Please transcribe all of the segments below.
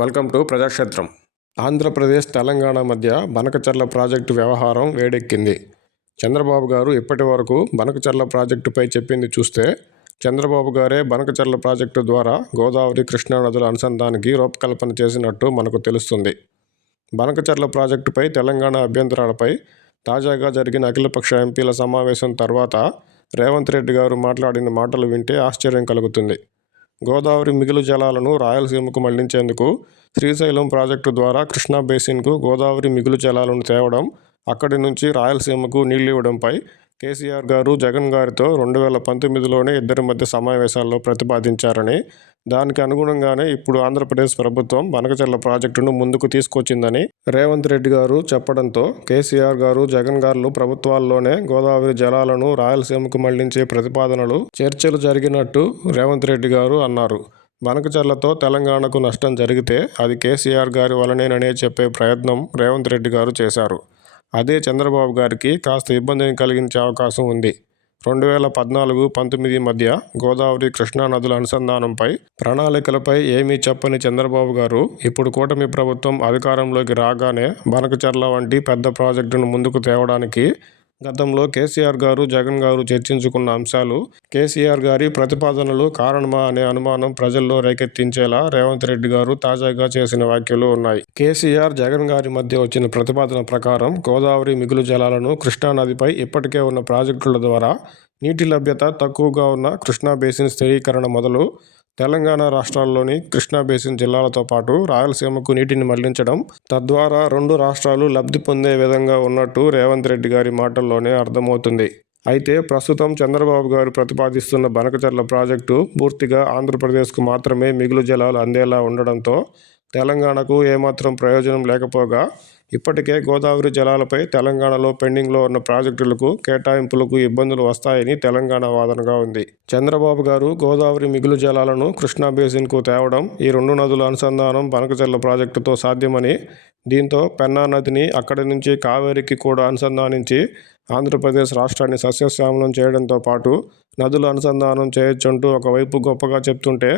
Welcome to Prajakshetram. Andhra Pradesh Telangana మధ్య Banakacherla project వ్యవహారం వేడెక్కింది. చంద్రబాబు గారు ఇప్పటి వరకు బనకచర్ల ప్రాజెక్టుపై చెప్పింది చూస్తే చంద్రబాబు గారే బనకచర్ల ప్రాజెక్టు ద్వారా గోదావరి కృష్ణా నదుల అనుసంధానికి రూపకల్పన చేసినట్టు మనకు తెలుస్తుంది. బనకచర్ల ప్రాజెక్టుపై తెలంగాణ అభ్యంతరాలపై తాజాగా జరిగిన అఖిలపక్ష ఎంపీల సమావేశం తర్వాత రేవంత్ రెడ్డి గారు మాట్లాడిన మాటలు వింటే ఆశ్చర్యం కలుగుతుంది. గోదావరి మిగులు జలాలను రాయలసీమకు మళ్ళించేందుకు శ్రీశైలం ప్రాజెక్టు ద్వారా కృష్ణా బేసిన్కు గోదావరి మిగులు జలాలను తేవడం అక్కడి నుంచి రాయలసీమకు నీళ్ళివ్వడంపై కేసీఆర్ గారు జగన్ గారితో రెండు వేల పంతొమ్మిదిలోనే ఇద్దరి మధ్య సమావేశాల్లో ప్రతిపాదించారని దానికి అనుగుణంగానే ఇప్పుడు ఆంధ్రప్రదేశ్ ప్రభుత్వం బనకచర్ల ప్రాజెక్టును ముందుకు తీసుకొచ్చిందని రేవంత్ రెడ్డి గారు చెప్పడంతో కేసీఆర్ గారు జగన్ గారు ప్రభుత్వాల్లోనే గోదావరి జలాలను రాయలసీమకు మళ్ళించే ప్రతిపాదనలు చర్చలు జరిగినట్టు రేవంత్ రెడ్డి గారు అన్నారు. బనకచర్లతో తెలంగాణకు నష్టం జరిగితే అది కేసీఆర్ గారి వలనేననే చెప్పే ప్రయత్నం రేవంత్ రెడ్డి గారు చేశారు. అదే చంద్రబాబు గారికి కాస్త ఇబ్బందిని కలిగించే అవకాశం ఉంది. రెండు వేల పద్నాలుగు పంతొమ్మిది మధ్య గోదావరి కృష్ణా నదుల అనుసంధానంపై ప్రణాళికలపై ఏమీ చెప్పని చంద్రబాబు గారు ఇప్పుడు కూటమి ప్రభుత్వం అధికారంలోకి రాగానే బనకచర్ల వంటి పెద్ద ప్రాజెక్టును ముందుకు తేవడానికి గతంలో కేసీఆర్ గారు జగన్ గారు చర్చించుకున్న అంశాలు కేసీఆర్ గారి ప్రతిపాదనలు కారణమా అనే అనుమానం ప్రజల్లో రేకెత్తించేలా రేవంత్ రెడ్డి గారు తాజాగా చేసిన వ్యాఖ్యలు ఉన్నాయి. కేసీఆర్ జగన్ గారి మధ్య వచ్చిన ప్రతిపాదన ప్రకారం గోదావరి మిగులు జలాలను కృష్ణానదిపై ఇప్పటికే ఉన్న ప్రాజెక్టుల ద్వారా నీటి లభ్యత తక్కువగా ఉన్న కృష్ణా బేసిన్ స్థిరీకరణ మొదలు తెలంగాణ రాష్ట్రాల్లోని కృష్ణా బేసిన్ జిల్లాలతో పాటు రాయలసీమకు నీటిని మళ్ళించడం తద్వారా రెండు రాష్ట్రాలు లబ్ధి పొందే విధంగా ఉన్నట్టు రేవంత్ రెడ్డి గారి మాటల్లోనే అర్థమవుతుంది. అయితే ప్రస్తుతం చంద్రబాబు గారు ప్రతిపాదిస్తున్న బనకచర్ల ప్రాజెక్టు పూర్తిగా ఆంధ్రప్రదేశ్కు మాత్రమే మిగులు జలాలు అందేలా ఉండడంతో తెలంగాణకు ఏమాత్రం ప్రయోజనం లేకపోగా ఇప్పటికే గోదావరి జలాలపై తెలంగాణలో పెండింగ్లో ఉన్న ప్రాజెక్టులకు కేటాయింపులకు ఇబ్బందులు వస్తాయని తెలంగాణ వాదనగా ఉంది. చంద్రబాబు గారు గోదావరి మిగులు జలాలను కృష్ణా బేసిన్కు తేవడం ఈ రెండు నదుల అనుసంధానం బనకచెల్ల ప్రాజెక్టుతో సాధ్యమని దీంతో పెన్నా నదిని అక్కడి నుంచి కావేరికి కూడా అనుసంధానించి ఆంధ్రప్రదేశ్ రాష్ట్రాన్ని సస్యశ్యామలం చేయడంతో పాటు నదుల అనుసంధానం చేయొచ్చంటూ ఒకవైపు గొప్పగా చెప్తుంటే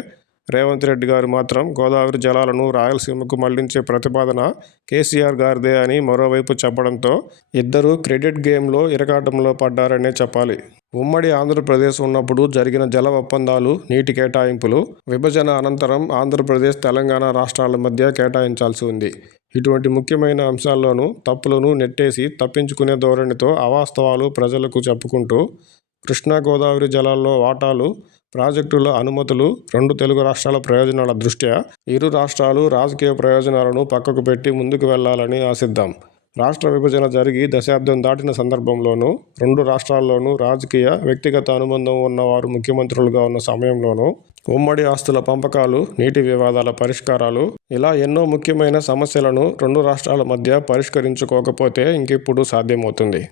రేవంత్ రెడ్డి గారు మాత్రం గోదావరి జలాలను రాయలసీమకు మళ్ళించే ప్రతిపాదన కేసీఆర్ గారిదే అని మరోవైపు చెప్పడంతో ఇద్దరు క్రెడిట్ గేమ్లో ఇరకాటంలో పడ్డారనే చెప్పాలి. ఉమ్మడి ఆంధ్రప్రదేశ్ ఉన్నప్పుడు జరిగిన జల ఒప్పందాలు నీటి కేటాయింపులు విభజన అనంతరం ఆంధ్రప్రదేశ్ తెలంగాణ రాష్ట్రాల మధ్య కేటాయించాల్సి ఉంది. ఇటువంటి ముఖ్యమైన అంశాల్లోనూ తప్పులను నెట్టేసి తప్పించుకునే ధోరణితో అవాస్తవాలు ప్రజలకు చెప్పుకుంటూ కృష్ణా గోదావరి జలాల్లో వాటాలు ప్రాజెక్టుల అనుమతులు రెండు తెలుగు రాష్ట్రాల ప్రయోజనాల దృష్ట్యా ఇరు రాష్ట్రాలు రాజకీయ ప్రయోజనాలను పక్కకు పెట్టి ముందుకు వెళ్ళాలని ఆశిద్దాం. రాష్ట్ర విభజన జరిగి దశాబ్దం దాటిన సందర్భంలోనూ రెండు రాష్ట్రాల్లోనూ రాజకీయ వ్యక్తిగత అనుబంధం ఉన్నవారు ముఖ్యమంత్రులుగా ఉన్న సమయంలోనూ ఉమ్మడి ఆస్తుల పంపకాలు నీటి వివాదాల పరిష్కారాలు ఇలా ఎన్నో ముఖ్యమైన సమస్యలను రెండు రాష్ట్రాల మధ్య పరిష్కరించుకోకపోతే ఇంకెప్పుడు సాధ్యమవుతుంది.